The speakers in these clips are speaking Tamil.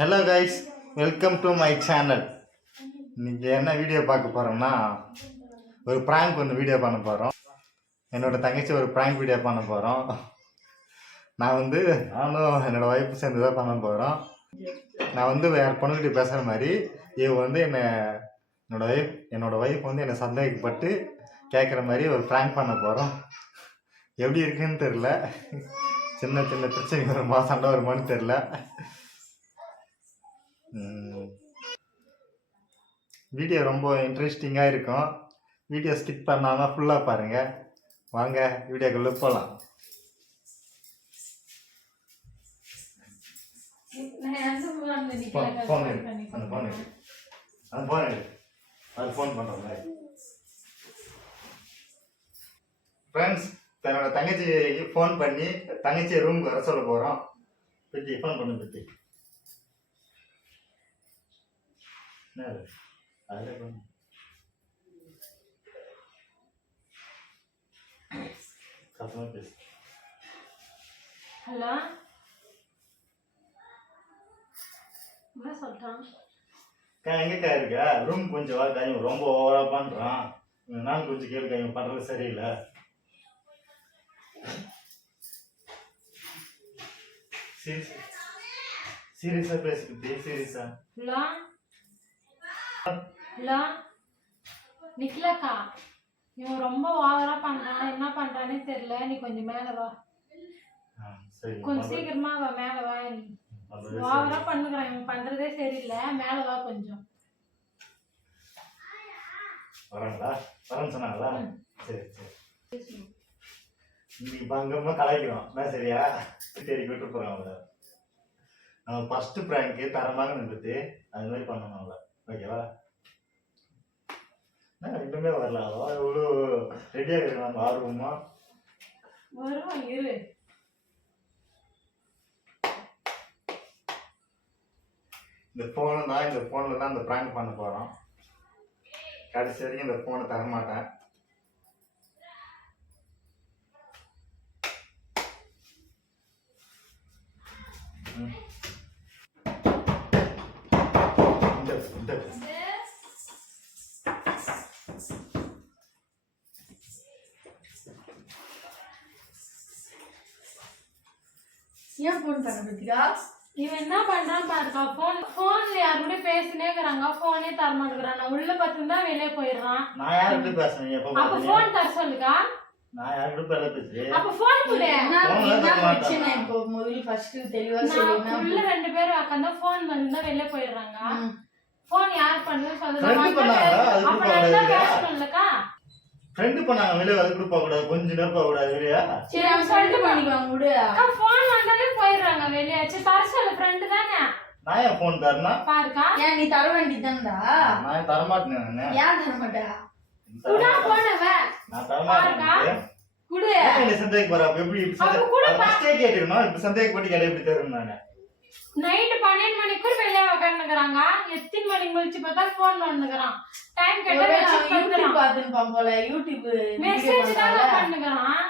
Hello guys, welcome to my channel. இன்றைக்கி என்ன வீடியோ பார்க்க போகிறோம்னா, ஒரு ப்ராங்க் ஒன்று வீடியோ பண்ண போகிறோம். என்னோடய தங்கச்சி ஒரு ப்ராங்க் வீடியோ பண்ண போகிறோம். நானும் என்னோடய ஒய்ஃப் சேர்ந்து தான் பண்ண போகிறோம். நான் வேறு பொண்ணுக்கிட்ட பேசுகிற மாதிரி இவ என்னோடய ஒய்ஃப் என்னை சந்தேகப்பட்டு கேட்குற மாதிரி ஒரு ப்ராங்க் பண்ண போகிறோம். எப்படி இருக்குன்னு தெரில, சின்ன சின்ன பிரச்சனை வருமா, சண்டை வருமானு தெரில. வீடியோ ரொம்ப இன்ட்ரெஸ்டிங்காக இருக்கும். வீடியோ ஸ்கிப் பண்ணாமல் ஃபுல்லாக பாருங்கள். வாங்க வீடியோக்குள்ளே போகலாம். ஃபோன் பண்ணுறோங்க ஃப்ரெண்ட்ஸ். என்னோட தங்கச்சிக்கு ஃபோன் பண்ணி தங்கச்சியை ரூமுக்கு வர சொல்ல போகிறோம். பற்றி ஃபோன் பண்ண பற்றி ஹலோ, என்ன சொல்றான்? எங்கக்கா இருக்கா? ரூம் கொஞ்சம் வா, கையும் ரொம்ப ஓவரா பண்றான். நான் கொஞ்சம் கேளு, கையும் பண்றது சரியில்லை. சீரியஸா பேசுறது, சீரியஸா. ஹலோ ஹலோ, நிக்கலக்கா, இவன் ரொம்ப ஓவரா பண்றான். என்ன பண்றானே தெரியல. நீ கொஞ்சம் மேல வா, கொஞ்சம் சீக்கிரமா வா, மேல வா. நீ ஓவரா பண்ணுகிறான், இவன் பண்றதே சரியில்லை. மேல வா கொஞ்சம். வராங்களா? வரேன்னு சொன்னாங்களா? சரி சரி. இன்னைக்கு பங்கமா கலாய்க்கிறோம், என்ன சரியா? சரி, விட்டு போறோம். அவங்கள நம்ம ஃபர்ஸ்ட் பிராங்க் தரமாக நிறுத்தி அது மாதிரி பண்ணணும். அவங்கள ஓகேவா? இன்னுமே வரல. எவ்வளோ ரெடியாக இருக்கலாம் ஆர்வமா. வருவான், இரு. இந்த ஃபோனில் தான் இந்த பிராங்க் பண்ண போகிறோம். கடைசி வரைக்கும் இந்த ஃபோனை தரமாட்டேன். ஏன் போன் பண்ண பத்தியா? இவன் என்ன பண்றான் பாருக்கா. போன்ல யாரு கூட பேசினே இருக்கிறாங்க, போனே தர மாட்டேங்கிறான். நான் உள்ள பார்த்துதான் வெளியே போயிடுறான். நான் யார்கிட்ட பேசுறேன்? அப்ப போன் தர சொல்லுக்கா. நான் யார்கிட்ட பேசுறேன்? அப்ப போன் கொடு. என்ன பிரச்சனை? இப்போ முதல்ல ஃபர்ஸ்ட் தெளிவா சொல்லுங்க. உள்ள ரெண்டு பேரும் உட்கார்ந்தா போன் வந்துதான் வெளியே போயிடுறாங்க. போன் யார் பண்ணு சொல்லுங்க. அப்ப நான் பேசணும்லக்கா. ஃப்ரெண்ட் பண்ணாங்க வெளியே, அது கூட போக கூடாது, கொஞ்ச நேரம் போக கூடாது வெளியே. சரி, அவன் சொல்லிட்டு பண்ணிக்குவாங்க விடு. போன் வந்தாலே போயிடுறாங்க வெளியே. சரி தர சொல்லு, ஃப்ரெண்டு தானே. நான் ஏன் போன் தரணும்? பாருக்கா, ஏன் நீ தர வேண்டியதான்டா? நான் தர மாட்டேன். ஏன் தர மாட்டா? குடா போனவ. நான் தர மாட்டேன். குடு. என்ன சந்தேகம் வர? அப்ப எப்படி ஃபர்ஸ்டே கேட்டிருந்தோம், இப்ப சந்தேகப்பட்டு கேட்ட எப்படி தரணும்? நான் நைட் 12 மணிக்கு வெளியே உட்காந்துக்கிறாங்க. எத்தனை மணிக்கு முடிச்சு பார்த்தா போன் வந்துக்கிறான். டைம் கேட்டா யூடியூப் பாத்துப்பான் போல. யூடியூப் மெசேஜ் தான் பண்ணுகிறான்.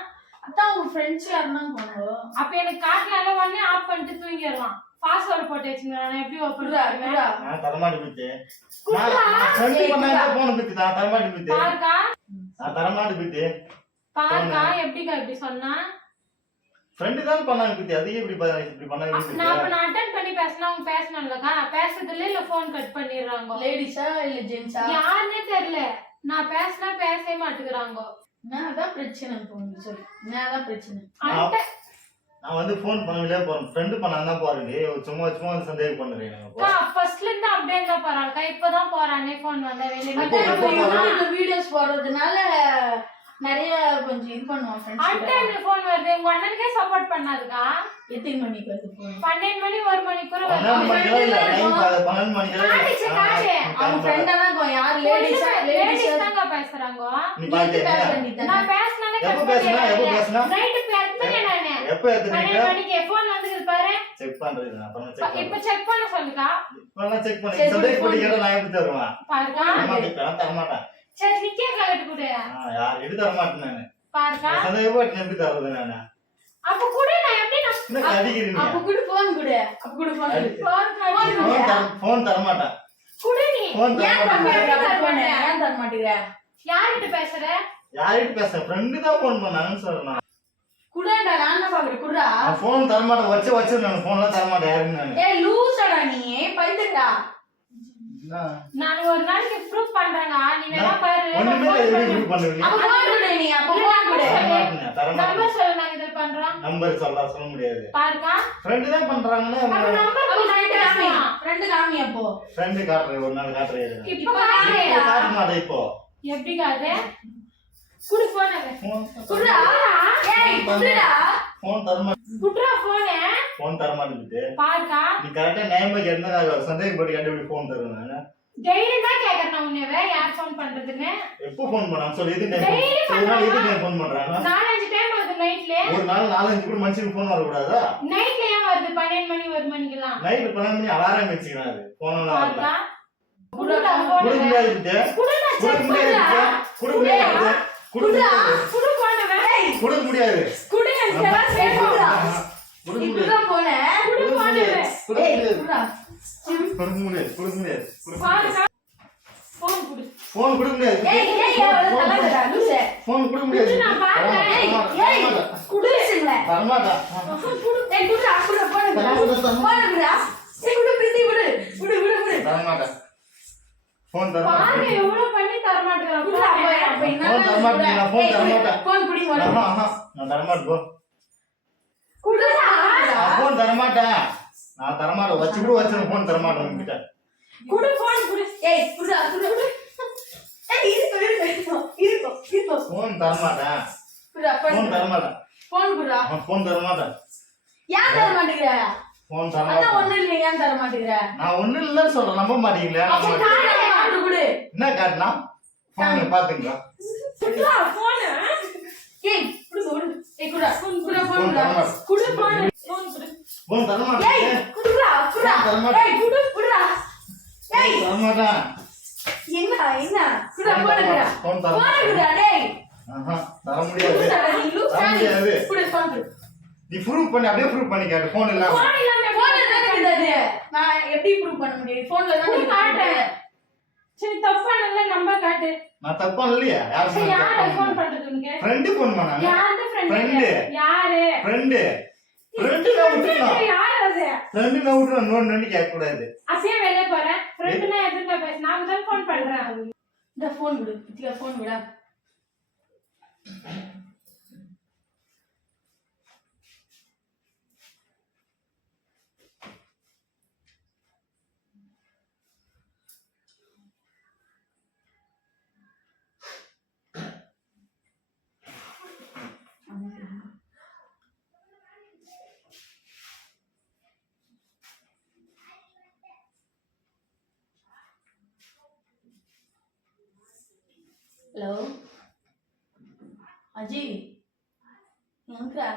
அதான் உங்க ஃப்ரெண்ட்ஸ் யாருன்னா போனோ. அப்ப எனக்கு காட்டலால உடனே ஆஃப் பண்ணிட்டு தூங்கிடுவான். பாஸ்வேர்ட் போட்டு வச்சுக்கிறான். எப்படி ஓபன் பண்ணுவேன்? நான் தர மாட்டேன் பிச்சு. நான் ஃப்ரெண்ட் பண்ணா போன் பிச்சு நான் தர மாட்டேன் பிச்சு. பாருக்கா, நான் தர மாட்டேன் பிச்சு. பாருக்கா, எப்படிக்கா இப்படி சொன்னா? ஃப்ரெண்ட் தான் பண்ணாங்க பிச்சு. அது இப்படி பண்ணாங்க. நான் அட்டெண்ட் பண்ணி பேசினா அவங்க பேசணும்லக்கா. பேசுறதுல இல்ல போன் கட் பண்ணிடுறாங்க. லேடிஸா இல்ல ஜென்ஸா யாருன்னே தெரியல. நான் பேசினா பேசவே மாட்டேங்கிறாங்க. என்னதான் பிரச்சனை? போன் சொல்லு, என்னதான் பிரச்சனை? நான் போன் பண்ணவில்லை போறேன். ஃப்ரெண்ட் பண்ணாதான் போறேன். சும்மா சும்மா சந்தேகம் பண்ணுறேன். ஃபர்ஸ்ட்ல இருந்து அப்படியே தான் போறாங்க. இப்பதான் போறானே போன் வந்தா வெளியே வீடியோஸ் போடுறதுனால நிறைய கொஞ்சம் இது பண்ணுவான். டைம்ல போன் வருது. உங்க அண்ணனுக்கே சப்போர்ட் பண்ணாதுக்கா. எத்தனை மணிக்கு வருது போன்? 12 மணி 1 மணிக்கு கூட வருது. 12 மணிக்கு அவங்க ஃப்ரெண்டா தான். யார் லேடிஸா? லேடிஸ் தாங்க பேசுறாங்க. நீ பாத்தே நான் பேசனாலே எப்ப பேசனா நைட் பேசுறேன் நானே. எப்ப எத்தனைக்கு 12 மணிக்கு போன் வந்துது பாரு. செக் பண்றது. நான் பண்ண இப்ப செக் பண்ண சொல்லுக்கா. இப்ப செக் பண்ணி சந்தேகப்பட்டு கேட்டா நான் எப்படி தருவேன்? பாருக்கா, நான் தர மாட்டேன். சரி நிக்கே கலட்டு குடு. யார் எது தர மாட்டேன். நான் பாருக்கா, சந்தேகப்பட்டு எப்படி தரது? நான் அப்ப கூட நான் எப்படி என்ன கடிக்கிறீங்க அப்ப கூட போன் கொடு அப்ப கூட போன் கொடு போன் தர மாட்டேன் குடு நீ போன் தர ஏன் தர மாட்டேன் மாட்டேங்கிற போன் ஏன் தர மாட்டேங்கிற யார்கிட்ட பேசுற யார்கிட்ட பேச ஃப்ரெண்டு தான் போன் பண்ணாங்கன்னு சொல்றேன் குடாடா நான் என்ன பாக்குறேன் குடா நான் போன் தர மாட்டேன் வச்சு நான் போன்லாம் தர மாட்டேன் யாருன்னு நான் ஏய் லூசாடா நீ பைத்தியடா நான் ஒரு நாளைக்கு ப்ரூஃப் பண்றேங்க நீ வேணா பாரு ஒண்ணுமே எப்படி பண்ணுவீங்க அப்ப போன் கொடு நீ அப்ப போன் கொடு தர மாட்டேன் நம்பர் சொல்லு நான் இத பண்றோம் நம்பர் சொல்ல முடியாது பாருங்க ஃப்ரெண்டு தான் பண்றாங்களே அப்ப நம்பர் ரெண்டு காமி அப்போ ஃப்ரெண்டு காட்டுறேன் ஒரு நாள் காட்டுறேன் இப்ப காட்டுறியா காட்ட மாட்டேன் இப்போ எப்படி காட்டு குடு போன் குடா ஏய் குடா போன் தர மாட்டேன் குடுறா போனே போன் தர மாட்டேங்குது பாருங்க நீ கரெக்டா நேம் என்ன சந்தேகப்பட்டு கண்டுபிடி போன் தருவேன் நான் டெய்லி தான் கேக்குறேன் உன்னவே யார் ஃபோன் பண்றதுன்னு எப்போ போன் பண்ணாங்க சொல்லு இது Daily எதுக்கு போன் பண்றாங்க 4-5 டைம் வருது நைட்ல ஒரு நாள் 4-5 கூட மனுஷனுக்கு போன் வரக்கூடாதா நைட்ல ஏன் வருது 12 மணி 1 மணிக்கெல்லாம் நைட் 12 மணி அலாரம் வச்சுக்கிறாரு போனலாம் பாருங்க குடா குடுக்க முடியாது கிட்ட குடுடா குடுக்க முடியாது குடுக்க முடியாது குடா குடு போனவே குடுக்க முடியாது குடு எல்லாம் குடா குடுக்க இப்படி முடியாது தான் போனே குடு போனவே ஏய் குடா குடுக்க முடியாது பாருங்க போன் குடு போன் கொடுக்க முடியாது ஏய் ஏய் தலங்கடா லூசே போன் கொடுக்க முடியாது நான் பாக்குறேன் ஏய் குடுச்சுங்களே தரமாட்டா குடு ஏய் குடா குடா போடுடா போடுடா ஏய் குடு பிரித்தி குடு குடு குடு குடு தரமாட்டா போன் பாருங்க தரமாட்டா எவ்வளவு பண்ணி தர மாட்டேங்கறான் குடா அப்ப என்ன போன் தரமாட்டா நான் போன் தரமாட்டா போன் குடி போடா நான் தரமாட்டேன் போ குடுடா நான் போன் தரமாட்டேன் நான் தரமாட்டேன் வச்சு கூட வச்சு போன் தரமாட்டேன் உங்ககிட்ட குடு போன் குடு ஏய் குடா குடு ஏய் இருக்கு போன் தரமாட்டேன் குடா போன் தரமாட்டேன் போன் குடா போன் தரமாட்டேன் ஏன் தர மாட்டேங்கிற போன் அதான் தரமாட்டேன் ஒண்ணு இல்ல ஏன் தர மாட்டேங்கிற நான் ஒண்ணு இல்லைன்னு சொல்றேன் நம்ப மாட்டீங்களா அப்ப காடு குடு என்ன காட்டினா போன் பாத்துங்க குடுடா போன் ஏய் குடு குடு ஏய் குடா குடா போன் போன் குடா தரமாட்டேன் குடு போன் குடு போன் தரமாட்டேன் ஏய் குடுடா குடா தரமாட்டேன். ஏய் குடு குடுடா ஏய் தரமாட்டேன் என்ன குடா போன் குடா போன் போன் தரமாட்டேன் குடா டேய் தர முடியாது குடுடா நீ லூஸ் தர முடியாது. குடு போன் குடு நீ ப்ரூவ் பண்ணி அப்படியே ப்ரூவ் பண்ணி காட்டு போன் இல்லாம போன் இல்லாம போன்ல தான் இருக்குது நான் எப்படி ப்ரூவ் பண்ண முடியும் போன்ல தான் குடு காட்டுறேன் சரி தப்பானல்ல நம்பர் காட்டு நான் தப்பா இல்லையா யார் சரி யார ஃபோன் பண்றது உனக்கு ஃப்ரெண்டு போன் பண்ணாங்க யாரு Friend. ஃப்ரெண்ட் யாரு ஃப்ரெண்டு நான் விட்டுறலாம் யாரு அது ஃப்ரெண்டு நான் விட்டுறேன் நோண்டு கேட்க கூடாது அசைய வெளிய போறேன் ஃப்ரெண்ட்னா எதுக்கு பேச நான் தான் ஃபோன் பண்றேன் இந்த போன் குடு பித்திகா போன் குடா ஹலோ அஜி எங்கடா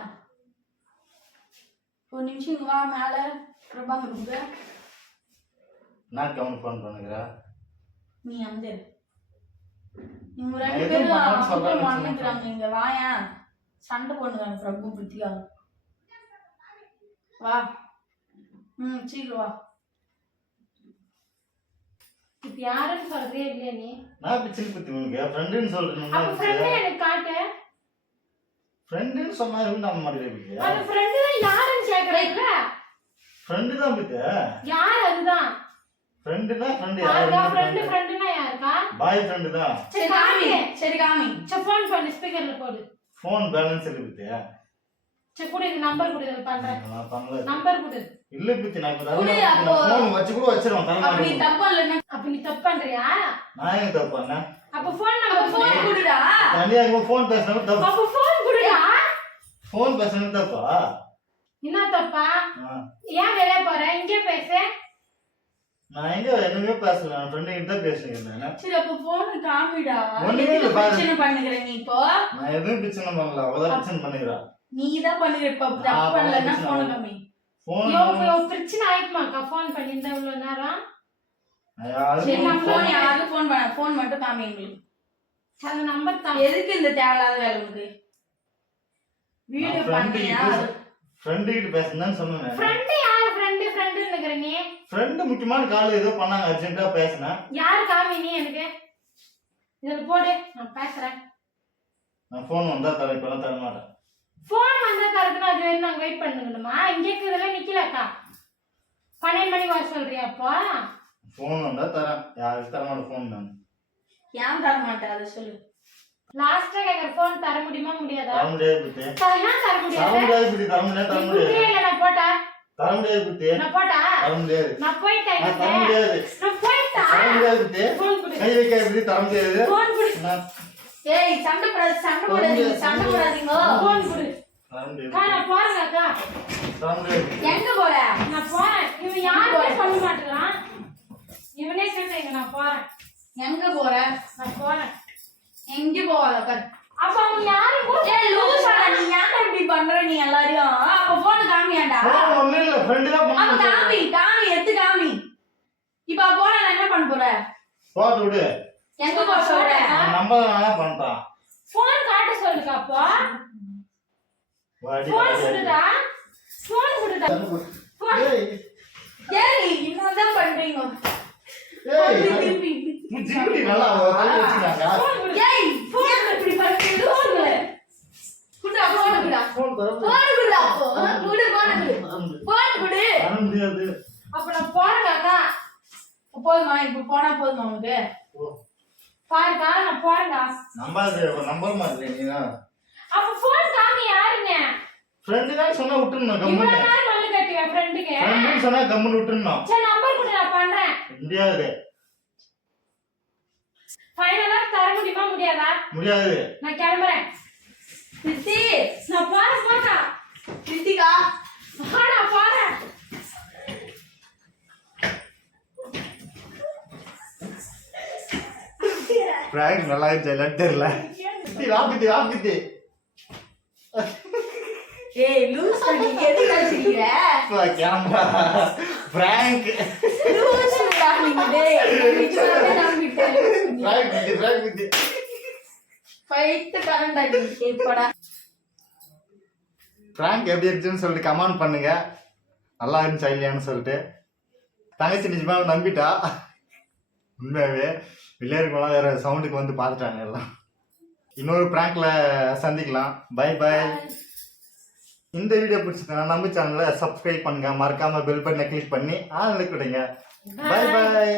ஒரு நிமிஷம் இங்க வா மேல பிரபாங்க இருக்கு நான் கவுண்ட் ஃபோன் பண்ணுகிறா நீ அந்த இவங்க நான் ரெண்டு எதுவும் பண்ணாம பேரும் சொல்றேன்னு மறந்துக்கிறாங்க இங்க வாயா சண்டை பண்ணுறாங்க பிரபு பிரித்திகா வா சீக்கிரம் வா இப்ப யாருன்னு சொல்றே இல்லையா நீ நான் பிச்சில் பத்தி உனக்கு ஃப்ரெண்டுன்னு அப்ப ஃப்ரெண்ட் சொல்றேன் எனக்கு காட்டு ஃப்ரெண்டுன்னு சொன்னா இருக்கு நம்ம மாட்டேங்குது அந்த ஃப்ரெண்ட் தான் யாருன்னு கேக்குறீங்களா ஃப்ரெண்டு தான் பித்த யார் அதுதான் ஃப்ரெண்டுனா ஃப்ரெண்டு யாருக்கா யாரு ஃப்ரெண்ட் ஃப்ரெண்ட்னா யாருக்கா பாய் ஃப்ரெண்டு தான் சரி காமி சரி காமி சரி ஃபோன் பண்ணு ஸ்பீக்கர்ல போடு ஃபோன் பேலன்ஸ் இருக்கு பித்தியா சரி கூட இது நம்பர் கொடு இத பண்றேன் நான் பண்ணல நம்பர் கொடு இல்ல பித்தி நான் இப்ப குடு, தரேன் அப்போ- ஃபோன் வச்சு கூட வச்சிருவேன் தர அப்படி மாட்டேன் தப்பா இல்லைன்னா அப்ப நீ தப்பு பண்றியா நான் எங்க தப்பு பண்ணேன் அப்ப ஃபோன் அப்ப நம்பர் போன் குடுடா தனியாக ஃபோன் பேசணும் தப்பு அப்ப ஃபோன் குடுடா ஃபோன் பேசணும் தப்பா என்ன தப்பா ஆ. ஏன் வெளிய போற இங்கே பேசு நான் எங்க என்னமே பேசல நான் ஃப்ரெண்டு கிட்ட தான் பேசுறேன் நான் சரி அப்ப போன் காமிடா ஒண்ணுமே இல்ல, பாரு. பிரச்சனை பண்ணுகிற நீ இப்போ நான் எதுவும் பிரச்சனை பண்ணல அவதான் பிரச்சனை பண்ணிக்கிறேன் நீ தான் பண்ணுகிற இப்ப தப்பு பண்ணலன்னா போன் காமி ஃபோன் இவ்வளவு பிரச்சனை ஆயிக்குமாக்கா ஃபோன் பண்ணியிருந்தா இவ்வளவு நேரம் சரி நான் போன் யாரும் யாரும் போன் பண்ண போன் மட்டும் காமி எங்களுக்கு அந்த நம்பர் தான் எதுக்கு இந்த தேவையில்லாத வேலை உனக்கு வீடியோ பண்ணியா ஃப்ரெண்டு கிட்ட பேசணும்னு சொன்னேன். ஃப்ரெண்டு யார் ஃப்ரெண்டுன்னு நீ? ஃப்ரெண்டு முக்கியமான கால் ஏதோ பண்ணாங்க, அர்ஜென்ட்டா பேசினேன். யார் காமி நீ எனக்கு? இதுல போடு, நான் பேசுறேன். நான் ஃபோன் வந்தா தரேன், இப்பெல்லாம் தர மாட்டேன். ஃபோன் வந்தா தரதுன்னு அது வரைக்கும் நாங்கள் வெயிட் பண்ணணுமா? இங்கே இருக்கிறதெல்லாம் நிக்கலக்கா. 12 மணிக்கு வர சொல்றியா அப்போ? ஃபோன் வந்தா தரேன், யாருக்கு தர மாட்டேன் ஃபோன் நான். ஏன் தர மாட்டேன் அதை சொல்லு. லாஸ்டா கேக்குற ஃபோன் தர முடியுமா முடியாதா? தர முடியாது புத்தி. தரலாம் தர தர முடியாது. முடியாது புத்தி, தர முடியாது, தர நீ முடியாது. குடுக்கவே இல்லை, நான் போட்டா? தர முடியாது புத்தி. நான் போட்டா? தர முடியாது. நான் போயிட்டேன். நான் தர முடியாது. நான் போயிட்டா? தர முடியாது புத்தி. ஃபோன் கொடு. கை வைக்காத புத்தி, தர முடியாது. ஃபோன் கொடு. நான் ஏய் சண்டை போடாதீங்க சண்டை போடாதீங்க. ஃபோன் கொடு. தர முடியாது. அக்கா நான் போறேன் அக்கா. தர முடியாது. எங்க போற? நான் போறேன். இவன் யாருமே சொல்ல மாட்டேங்கிறான். இவனே கேட்டேங்க, நான் போறேன். எங்க போற? நான் போறேன். எங்க போவாத பாரு. அப்ப அவங்க யாரும் கூட ஏய் லூசாடா, நீ ஏன்டா இப்படி பண்ற நீ எல்லாரையும்? அப்ப போன் காமியாண்டா. ஃபோன் ஒண்ணும் இல்ல, ஃப்ரெண்டு தான் அப்ப பண்ணாங்க. காமி எடுத்து காமி. இப்ப போன நான் என்ன பண்ண போற? போட்டு விடு. எங்க போற சொல்ற? நான் நம்பர் நானே பண்ணிட்டான். ஃபோன் காட்ட சொல்லுங்க அப்போ. வாடி ஃபோன் கொடுடா. ஃபோன் கொடுடா. ஃபோன் ஏய் ஏய் என்னதான் பண்றீங்க? ஏய் திருப்பி ஜிம்டி நல்லா தள்ளி வச்சிருக்காங்க. ஃபோன் கொடு. ஏய் போன் இப்படி பண்றீங்க? போன் குடா போன் குடா. ஃபோன் தர போன் குடா அப்போ. குடு போன் குடு. போன் குடு. தர முடியாது. அப்ப நான் போறேன் அக்கா. போதுமா இப்ப போனா போதுமா உனக்கு? பாருக்கா நான் போறேன்டா. நம்பர் மாதிரி நீங்க அப்ப ஃபோன் காமி யாருங்க? ஃப்ரெண்டு தான் சொன்னா விட்டுறணும், இவ்வளவு கம்முன்னு. நேரம் மல்லு கட்டுவேன் ஃப்ரெண்டுக்கு. ஃப்ரெண்டுன்னு சொன்னா கம்முன்னு விட்டுறணும். சரி நம்பர் கொடு, நான் பண்றேன். முடியாது. ஃபைனலா தர முடியுமா முடியாதா? முடியாது. நான் கிளம்புறேன். சித்தி நான் போறேன் போட்டா. சித்திகா நான் போறேன். பிராங்க் நல்லா இருந்துச்சு தெரியல. வாப்பித்தி ஏய் லூஸ் நீ எதுக்கு கழிச்சிருக்கிற? கேமரா பிராங்க் லூசுடா நீ டேய். நிஜமாவே நம்பிட்டேன். பிராங்க் ஃபைட் கரண்ட் ஆகி கேப்படா. பிராங்க் எப்படி இருந்துச்சுன்னு சொல்லிட்டு கமெண்ட் பண்ணுங்க. நல்லா இருந்துச்சா இல்லையான்னு சொல்லிட்டு. தங்கச்சி நிஜமாக நம்பிட்டா. உண்மையாகவே விளையாடுக்கலாம் வேற சவுண்டுக்கு வந்து பார்த்துட்டாங்க எல்லாம். இன்னொரு பிராங்க்ல சந்திக்கலாம். By by. இந்த வீடியோ பிடிச்சிருந்தா நம்ம சேனலை சப்ஸ்கிரைப் பண்ணுங்க, மறக்காம பெல் பட்டனை கிளிக் பண்ணி ஆள் கொடுங்க. Bye by.